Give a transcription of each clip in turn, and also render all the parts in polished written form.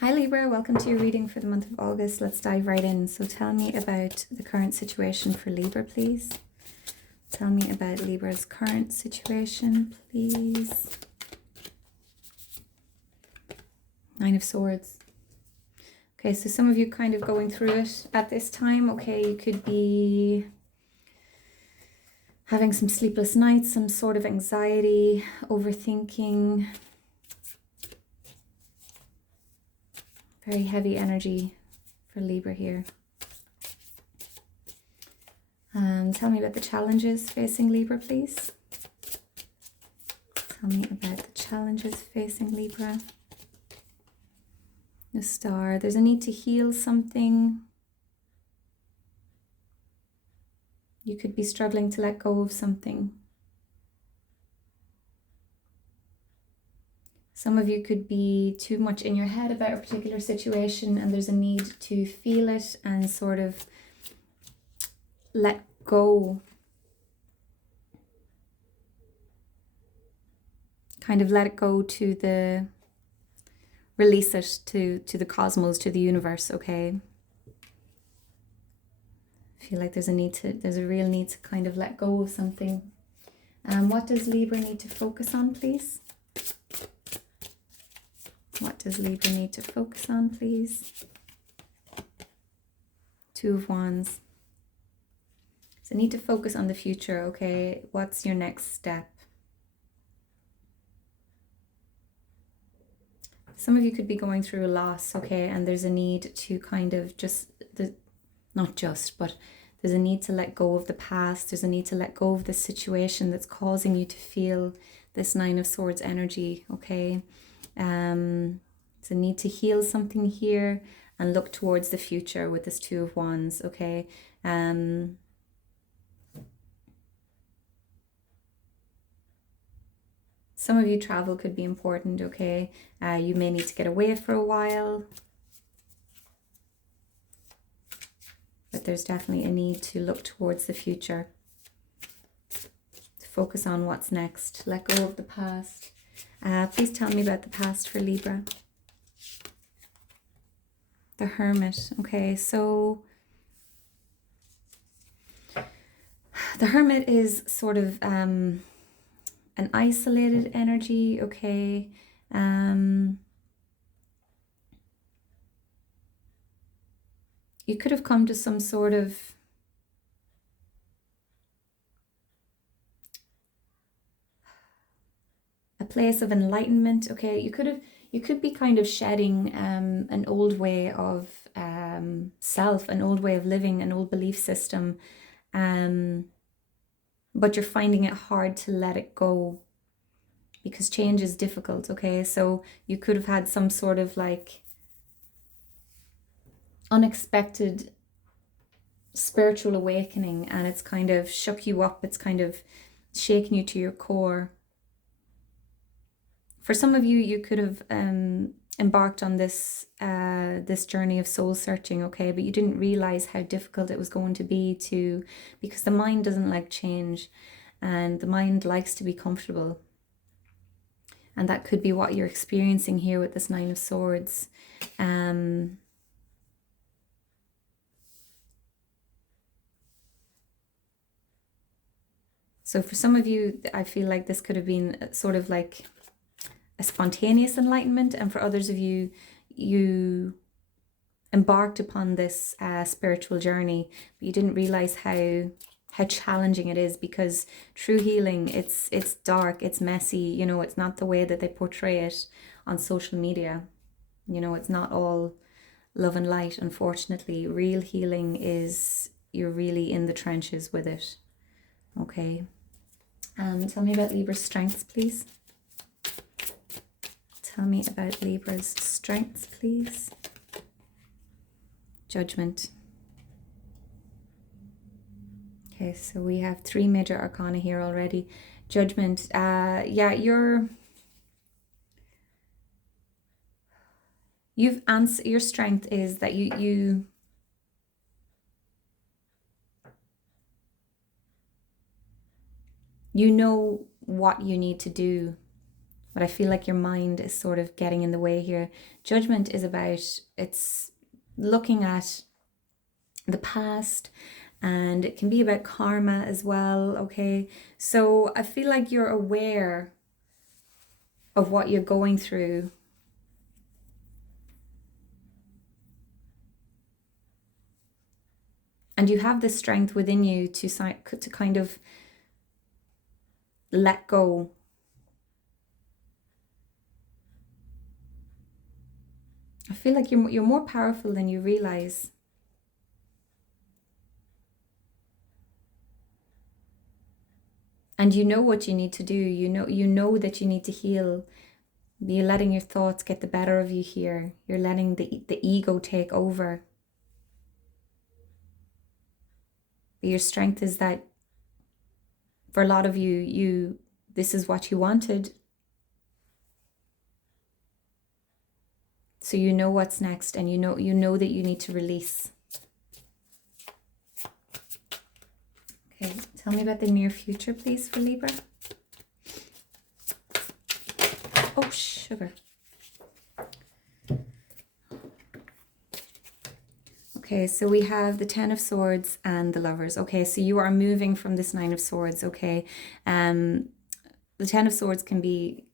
Hi Libra, welcome to your reading for the month of August. Let's dive right in. So tell me about the current situation for Libra, please. Tell me about Libra's current situation, please. Nine of Swords. Okay, so some of you kind of going through it at this time. Okay, you could be having some sleepless nights, some sort of anxiety, overthinking. Very heavy energy for Libra here. Tell me about the challenges facing Libra, please. Tell me about the challenges facing Libra. The Star. There's a need to heal something. You could be struggling to let go of something. Some of you could be too much in your head about a particular situation, and there's a need to feel it and sort of let go. Kind of let it go to the, release it to the cosmos, to the universe, okay? I feel like there's a real need to kind of let go of something. What does Libra need to focus on, please? What does Libra need to focus on, please? Two of Wands. So need to focus on the future, okay? What's your next step? Some of you could be going through a loss, okay? And there's a need to kind of but there's a need to let go of the past. There's a need to let go of the situation that's causing you to feel this Nine of Swords energy, okay? There's a need to heal something here and look towards the future with this Two of Wands, okay? Some of you, travel could be important, okay? You may need to get away for a while. But there's definitely a need to look towards the future. To focus on what's next. Let go of the past. Please tell me about the past for Libra. The Hermit. Okay, so the Hermit is sort of an isolated energy, okay? You could have come to some sort of a place of enlightenment, okay? You could be kind of shedding an old way of self, an old way of living, an old belief system, but you're finding it hard to let it go because change is difficult, okay? So you could have had some sort of like unexpected spiritual awakening, and it's kind of shook you up, it's kind of shaken you to your core. For some of you, you could have embarked on this this journey of soul searching, okay, but you didn't realize how difficult it was going to be because the mind doesn't like change, and the mind likes to be comfortable. And that could be what you're experiencing here with this Nine of Swords. So for some of you, I feel like this could have been sort of like a spontaneous enlightenment, and for others of you, you embarked upon this spiritual journey, but you didn't realize how challenging it is, because true healing, it's dark, it's messy, you know, it's not the way that they portray it on social media. You know, it's not all love and light, unfortunately. Real healing is you're really in the trenches with it, okay? Tell me about Libra's strengths, please. Tell me about Libra's strengths, please. Judgment. Okay, so we have 3 major arcana here already. Judgment. Yeah, your strength is that you know what you need to do But I feel like your mind is sort of getting in the way here. Judgment is about, it's looking at the past, and it can be about karma as well, okay? So I feel like you're aware of what you're going through. And you have the strength within you to kind of let go. I feel like you're more powerful than you realize. And you know what you need to do. You know that you need to heal. You're letting your thoughts get the better of you here. You're letting the ego take over. But your strength is that for a lot of you this is what you wanted. So you know what's next, and you know that you need to release. Okay, tell me about the near future, please, for Libra. Oh, sugar. Okay, so we have the Ten of Swords and the Lovers. Okay, so you are moving from this Nine of Swords, okay? The Ten of Swords can be,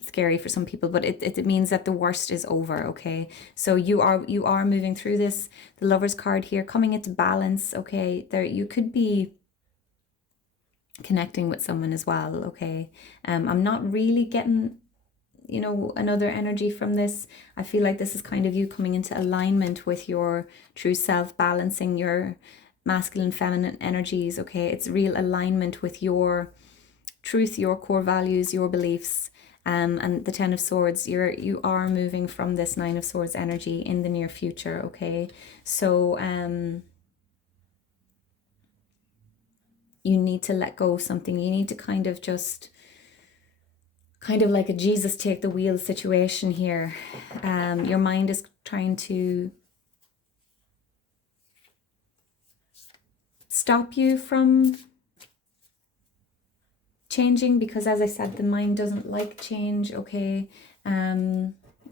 scary for some people, but it means that the worst is over, okay? So you are moving through this. The Lovers card here, coming into balance, okay? There, you could be connecting with someone as well, okay? I'm not really getting another energy from this. I feel like this is kind of you coming into alignment with your true self, balancing your masculine, feminine energies, okay? It's real alignment with your truth, your core values, your beliefs. And the Ten of Swords, you are moving from this Nine of Swords energy in the near future, okay? So you need to let go of something. You need to kind of like a Jesus take the wheel situation here. Your mind is trying to stop you from changing, because as I said, the mind doesn't like change, okay?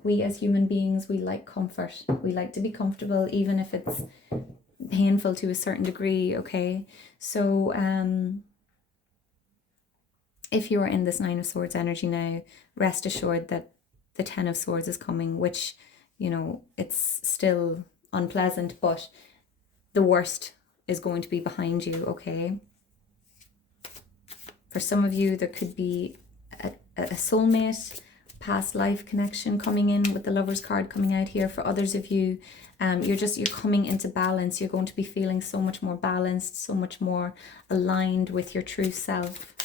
We as human beings, we like comfort. We like to be comfortable, even if it's painful to a certain degree, okay? So if you are in this Nine of Swords energy now, rest assured that the Ten of Swords is coming, which, it's still unpleasant, but the worst is going to be behind you, okay? For some of you, there could be a soulmate, past life connection coming in with the Lovers card coming out here. For others of you, you're coming into balance. You're going to be feeling so much more balanced, so much more aligned with your true self.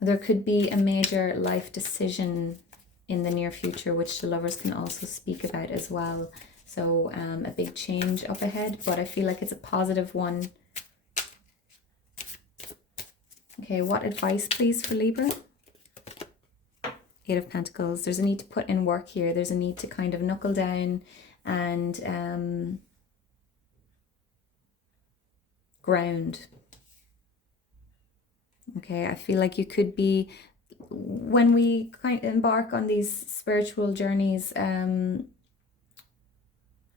There could be a major life decision in the near future, which the Lovers can also speak about as well. So a big change up ahead, but I feel like it's a positive one. Okay, what advice, please, for Libra? Eight of Pentacles. There's a need to put in work here. There's a need to kind of knuckle down and ground. Okay, I feel like you could be, when we kind of embark on these spiritual journeys,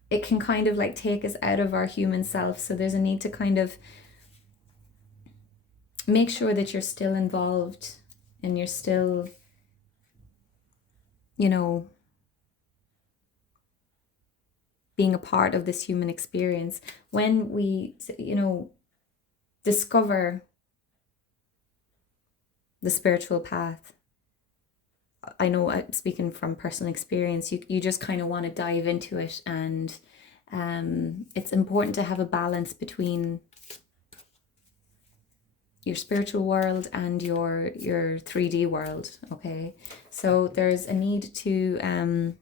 it can kind of like take us out of our human self. So there's a need to kind of make sure that you're still involved and you're still, being a part of this human experience. When we, discover the spiritual path, I know I'm speaking from personal experience, you just kind of want to dive into it, and it's important to have a balance between your spiritual world and your 3D world, okay? So there's a need to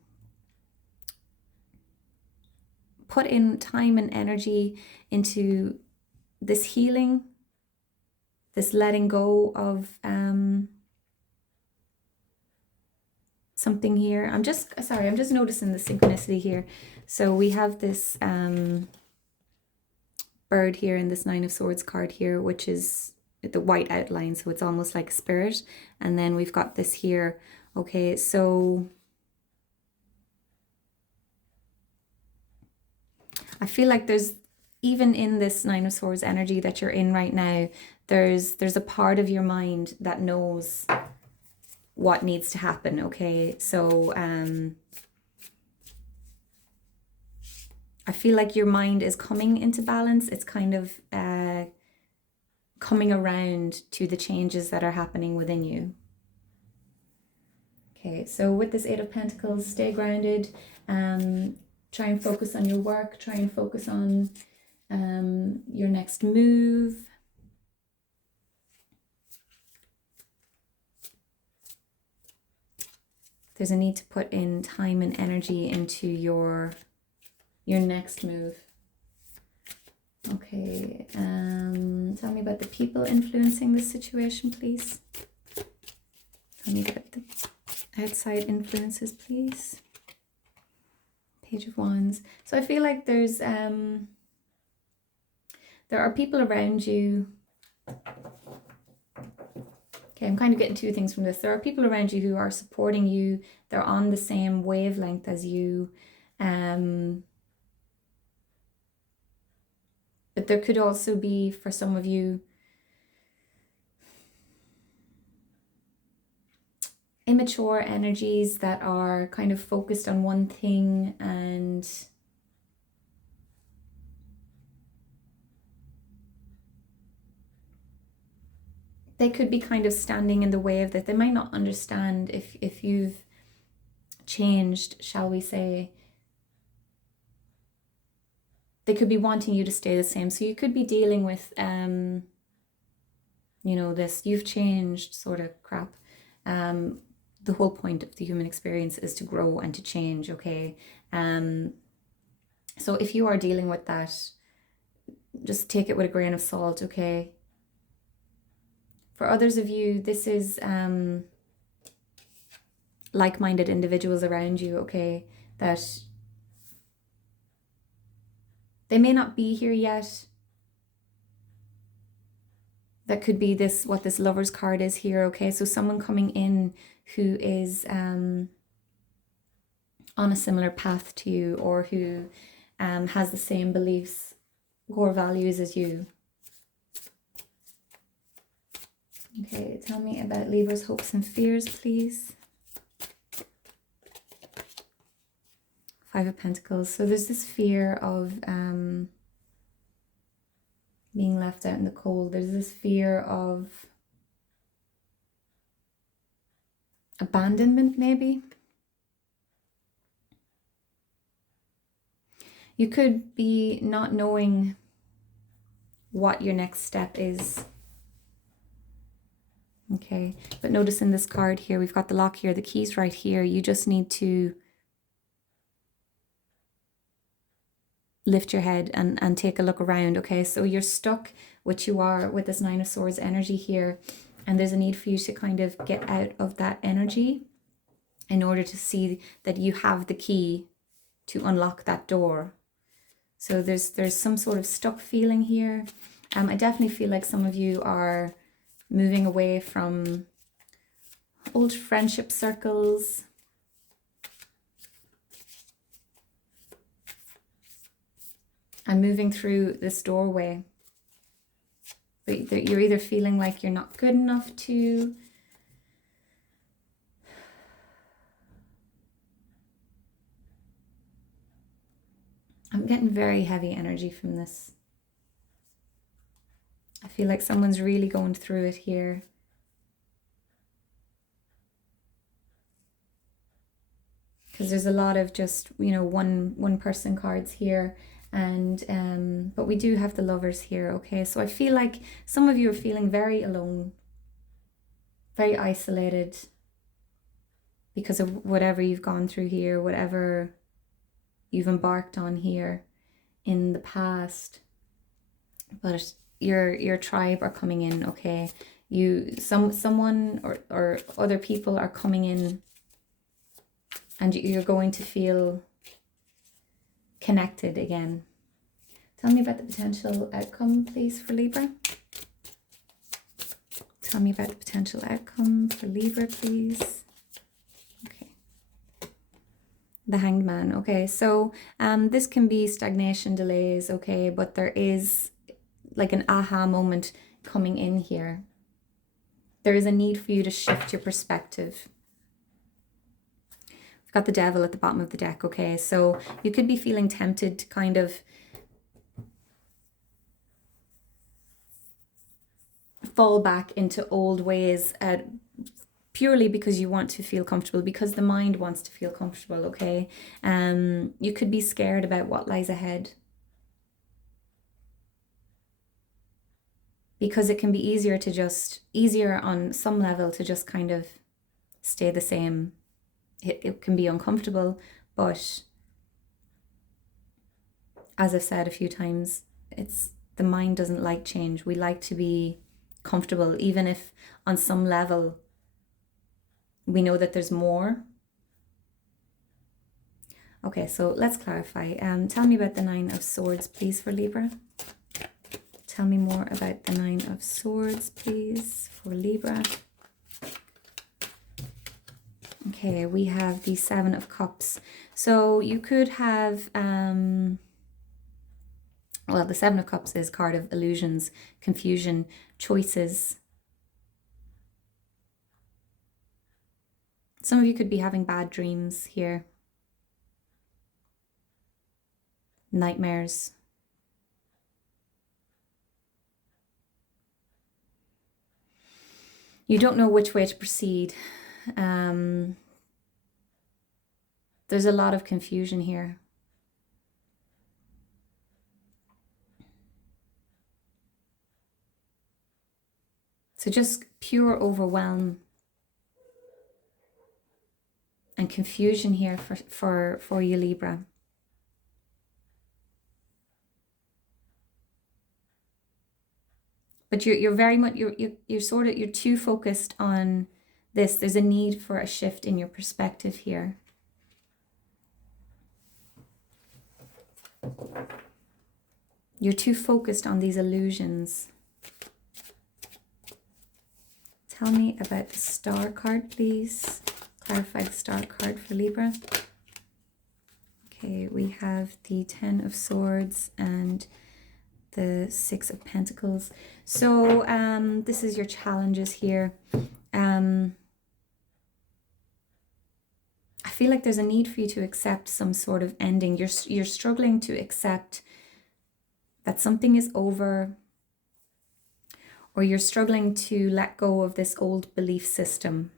put in time and energy into this healing, this letting go of something here. I'm just noticing the synchronicity here. So we have this bird here in this Nine of Swords card here, which is the white outline, so it's almost like a spirit. And then we've got this here. Okay, so I feel like there's, even in this Nine of Swords energy that you're in right now, there's a part of your mind that knows what needs to happen. Okay, so I feel like your mind is coming into balance. It's kind of coming around to the changes that are happening within you. Okay, so with this Eight of Pentacles, stay grounded. Try and focus on your work. Try and focus on your next move. There's a need to put in time and energy into your next move. Okay, tell me about the people influencing this situation, please. Tell me about the outside influences, please. Page of Wands. So I feel like there are people around you. Okay, I'm kind of getting two things from this. There are people around you who are supporting you. They're on the same wavelength as you. But there could also be, for some of you, immature energies that are kind of focused on one thing, and they could be kind of standing in the way of that. They might not understand if you've changed, shall we say. They could be wanting you to stay the same. So you could be dealing with, you know, this you've changed sort of crap. The whole point of the human experience is to grow and to change, okay? So if you are dealing with that, just take it with a grain of salt, okay? For others of you, this is like-minded individuals around you, okay? That they may not be here yet. That could be this, what this Lover's card is here, okay? So someone coming in who is on a similar path to you, or who has the same beliefs, core values as you. Okay, tell me about Libra's hopes and fears, please. Five of Pentacles. So there's this fear of being left out in the cold. There's this fear of abandonment, maybe. You could be not knowing what your next step is. Okay, but notice in this card here, we've got the lock here, the keys right here. You just need to lift your head and take a look around, okay? So you're stuck, which you are, with this Nine of Swords energy here, and there's a need for you to kind of get out of that energy in order to see that you have the key to unlock that door. So there's some sort of stuck feeling here. I definitely feel like some of you are moving away from old friendship circles. And moving through this doorway. But you're either feeling like you're not good enough to I'm getting very heavy energy from this. I feel like someone's really going through it here. Because there's a lot of just, you know, one person cards here. And but we do have the Lovers here, okay? So I feel like some of you are feeling very alone, very isolated because of whatever you've gone through here, whatever you've embarked on here in the past. But your tribe are coming in, okay? Someone or other people are coming in, and you're going to feel connected again. Tell me about the potential outcome, please, for Libra. Tell me about the potential outcome for Libra, please. Okay. The Hanged Man. Okay, so this can be stagnation, delays, okay, but there is like an aha moment coming in here. There is a need for you to shift your perspective. We've got the Devil at the bottom of the deck, okay, so you could be feeling tempted to kind of fall back into old ways purely because you want to feel comfortable, because the mind wants to feel comfortable, okay? You could be scared about what lies ahead, because it can be easier on some level to just kind of stay the same. It can be uncomfortable, but as I've said a few times, the mind doesn't like change. We like to be comfortable, even if on some level we know that there's more. Okay, so let's clarify. Tell me about the Nine of Swords, please, for Libra. Tell me more about the Nine of Swords, please, for Libra. Okay, we have the Seven of Cups. So you could have, well, the Seven of Cups is card of illusions, confusion, choices. Some of you could be having bad dreams here. Nightmares. You don't know which way to proceed. There's a lot of confusion here. So just pure overwhelm and confusion here for you, Libra. But you're very much, you're too focused on this. There's a need for a shift in your perspective here. You're too focused on these illusions. Tell me about the Star card, please. Clarify the Star card for Libra. Okay, we have the Ten of Swords and the Six of Pentacles. So this is your challenges here. I feel like there's a need for you to accept some sort of ending. You're struggling to accept that something is over, or you're struggling to let go of this old belief system,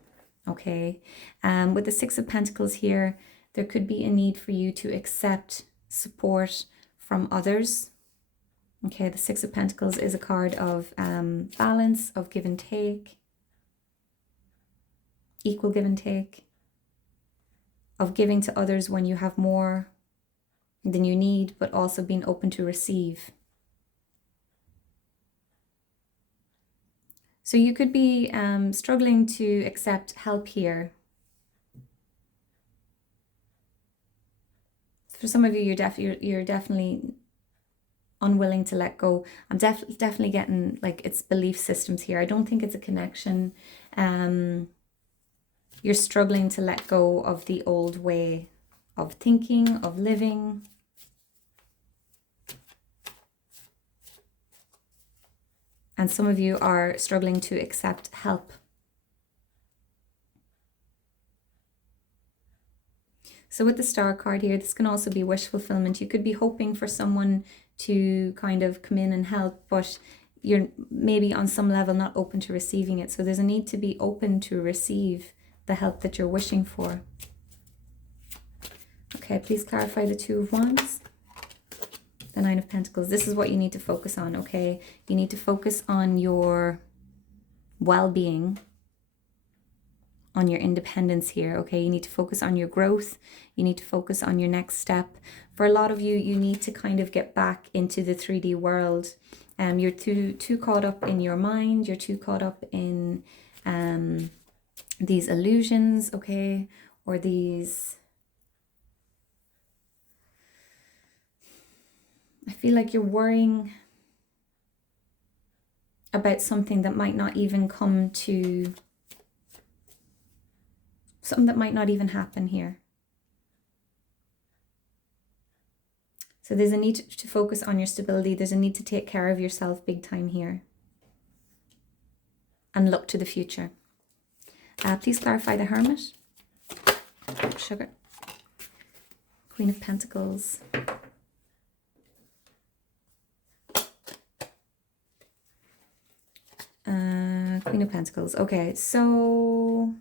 okay? With the Six of Pentacles here, there could be a need for you to accept support from others. Okay, the Six of Pentacles is a card of balance, of give and take, equal give and take, of giving to others when you have more than you need, but also being open to receive. So you could be struggling to accept help here. For some of you, you're definitely unwilling to let go. I'm definitely getting like it's belief systems here. I don't think it's a connection. You're struggling to let go of the old way of thinking, of living. And some of you are struggling to accept help. So with the Star card here, this can also be wish fulfillment. You could be hoping for someone to kind of come in and help, but you're maybe on some level not open to receiving it. So there's a need to be open to receive the help that you're wishing for. Okay, please clarify the Two of Wands. The Nine of Pentacles. This is what you need to focus on, okay? You need to focus on your well-being, on your independence here, okay? You need to focus on your growth. You need to focus on your next step. For a lot of you, you need to kind of get back into the 3D world. You're too caught up in your mind. You're too caught up in these illusions, okay? Or these... I feel like you're worrying about something that might not even something that might not even happen here. So there's a need to focus on your stability. There's a need to take care of yourself big time here. And look to the future. Please clarify the Hermit. Sugar. Queen of Pentacles. Queen of Pentacles. Okay, so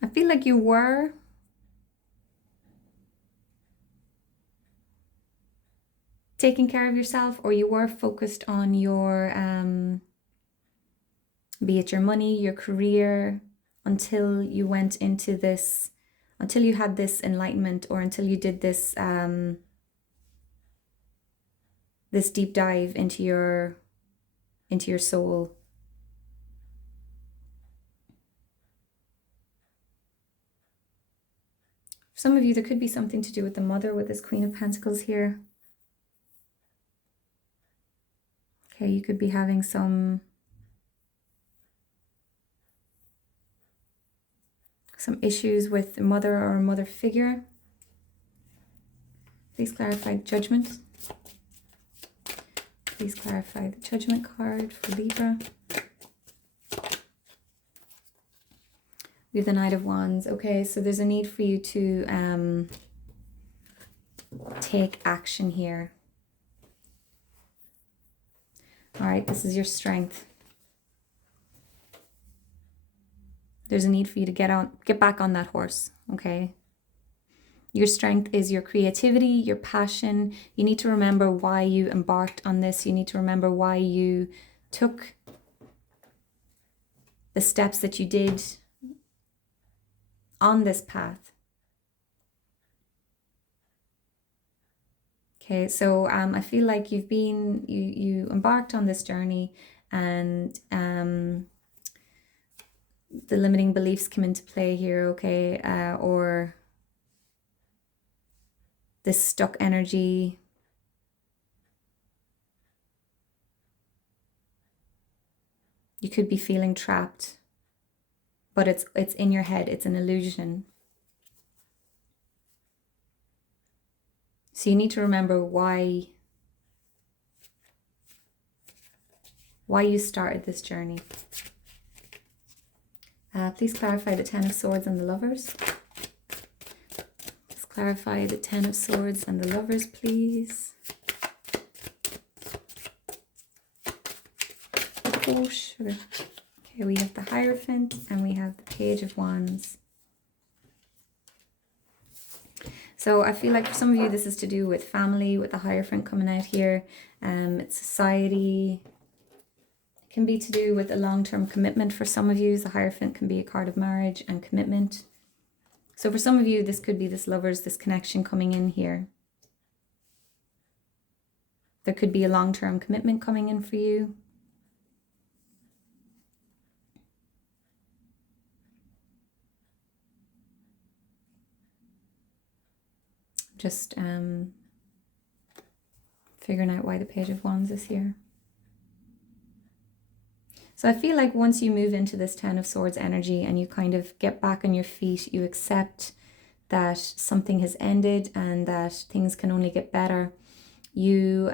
I feel like you were taking care of yourself, or you were focused on your be it your money, your career, until you went into this, until you had this enlightenment, or until you did this this deep dive into your soul. For some of you, there could be something to do with the mother with this Queen of Pentacles here. Okay, you could be having some issues with the mother or a mother figure. Please clarify Judgment. Please clarify the Judgment card for Libra. We have the Knight of Wands. Okay, so there's a need for you to take action here. All right, this is your strength. There's a need for you to get back on that horse, okay? Your strength is your creativity, your passion. You need to remember why you embarked on this. You need to remember why you took the steps that you did on this path. Okay, so I feel like you embarked on this journey, and the limiting beliefs come into play here, okay, or this stuck energy. You could be feeling trapped, but it's in your head. It's an illusion. So you need to remember why you started this journey. Please clarify the Ten of Swords and the Lovers. Let's clarify the Ten of Swords and the Lovers, please. Oh, sugar. Okay, we have the Hierophant and we have the Page of Wands. So I feel like for some of you, this is to do with family, with the Hierophant coming out here. It's society. It can be to do with a long-term commitment for some of you. The Hierophant can be a card of marriage and commitment. So for some of you, this could be this lovers, this connection coming in here. There could be a long-term commitment coming in for you. Just figuring out why the Page of Wands is here. So I feel like once you move into this Ten of Swords energy and you kind of get back on your feet, you accept that something has ended and that things can only get better. Your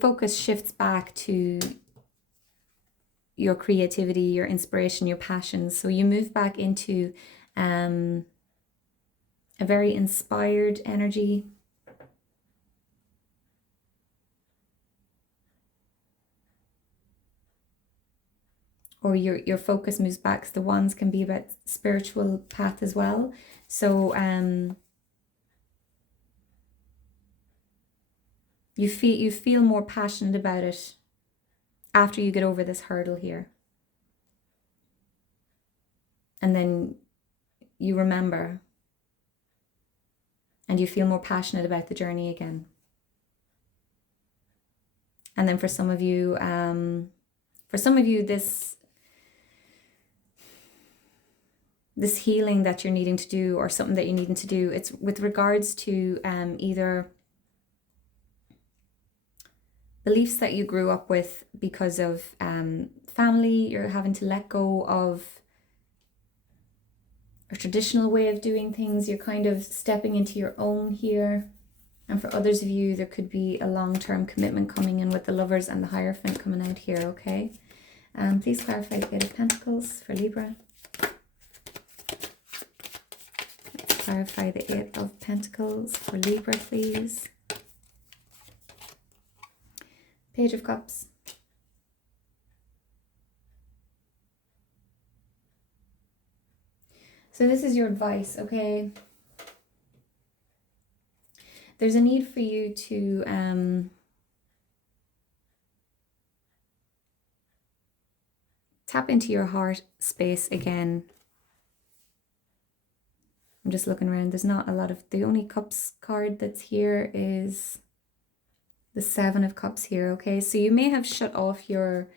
focus shifts back to your creativity, your inspiration, your passions. So you move back into a very inspired energy. Or your focus moves back, because the wands can be about spiritual path as well. So you feel more passionate about it after you get over this hurdle here. And then you remember and you feel more passionate about the journey again. And then for some of you, this this healing that you're needing to do, or something that you're needing to do. It's with regards to either beliefs that you grew up with because of family. You're having to let go of a traditional way of doing things. You're kind of stepping into your own here. And for others of you, there could be a long-term commitment coming in with the Lovers and the Hierophant coming out here, okay? Please clarify the Eight of Pentacles for Libra. Let's clarify the Eight of Pentacles for Libra, please. Page of Cups. So this is your advice, okay? There's a need for you to tap into your heart space again. I'm just looking around. There's not a lot of, the only Cups card that's here is the Seven of Cups here, okay? So you may have shut off your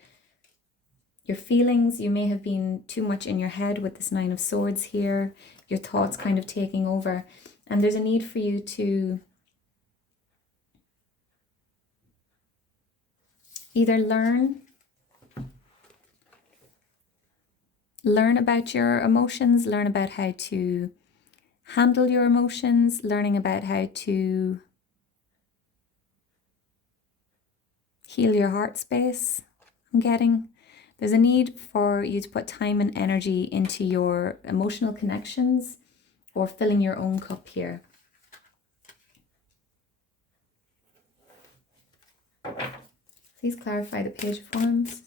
feelings. You may have been too much in your head with this Nine of Swords here. Your thoughts kind of taking over. And there's a need for you to either learn about your emotions, learn about how to handle your emotions, learning about how to heal your heart space. I'm getting there's a need for you to put time and energy into your emotional connections or filling your own cup here. Please clarify the Page of Wands.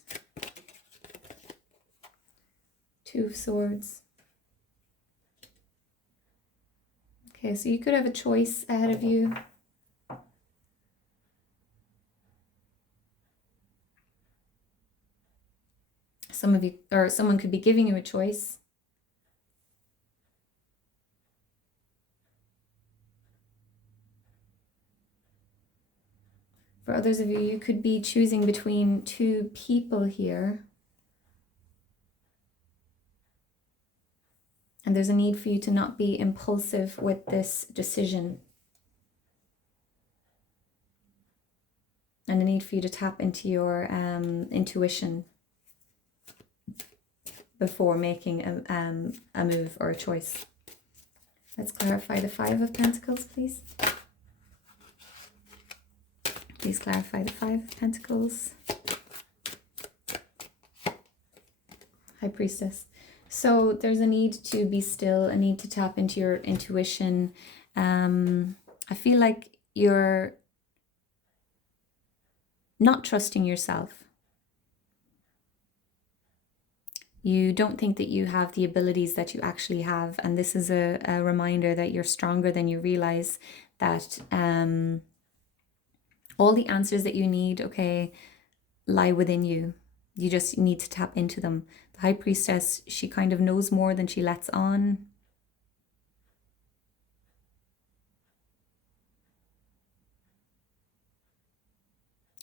Two of Swords. Okay, so you could have a choice ahead of you. Some of you, or someone could be giving you a choice. For others of you, you could be choosing between two people here. And there's a need for you to not be impulsive with this decision. And a need for you to tap into your intuition before making a move or a choice. Let's clarify the Five of Pentacles, please. Please clarify the Five of Pentacles. High Priestess. So there's a need to be still, a need to tap into your intuition. I feel like you're not trusting yourself. You don't think that you have the abilities that you actually have. And this is a reminder that you're stronger than you realize, that all the answers that you need, okay, lie within you. You just need to tap into them. The High Priestess, she kind of knows more than she lets on.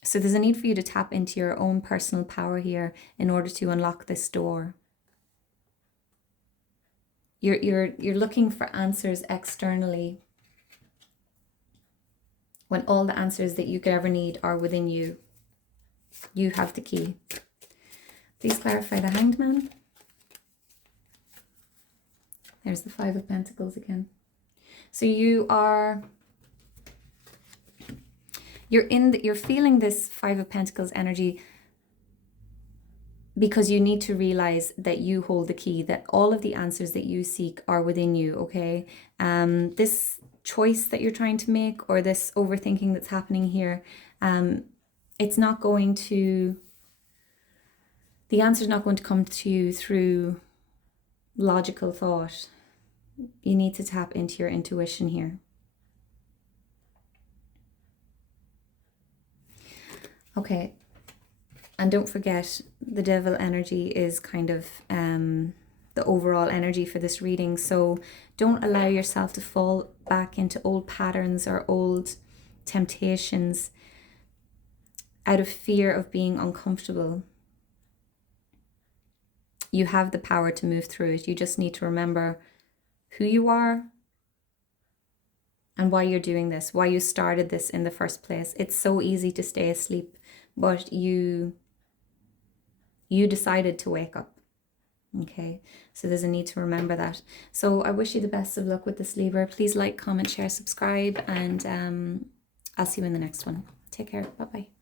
So there's a need for you to tap into your own personal power here in order to unlock this door. You're looking for answers externally when all the answers that you could ever need are within you. You have the key. Please clarify the Hanged Man. There's the Five of Pentacles again. So you're feeling this Five of Pentacles energy because you need to realize that you hold the key, that all of the answers that you seek are within you, okay? This choice that you're trying to make, or this overthinking that's happening here, it's not going to, the answer's not going to come to you through logical thought. You need to tap into your intuition here. Okay. And don't forget, the Devil energy is kind of the overall energy for this reading. So don't allow yourself to fall back into old patterns or old temptations out of fear of being uncomfortable. You have the power to move through it. You just need to remember who you are and why you're doing this, why you started this in the first place. It's so easy to stay asleep, but you decided to wake up. Okay, so there's a need to remember that. So I wish you the best of luck with this, Libra. Please like, comment, share, subscribe, and I'll see you in the next one. Take care. Bye-bye.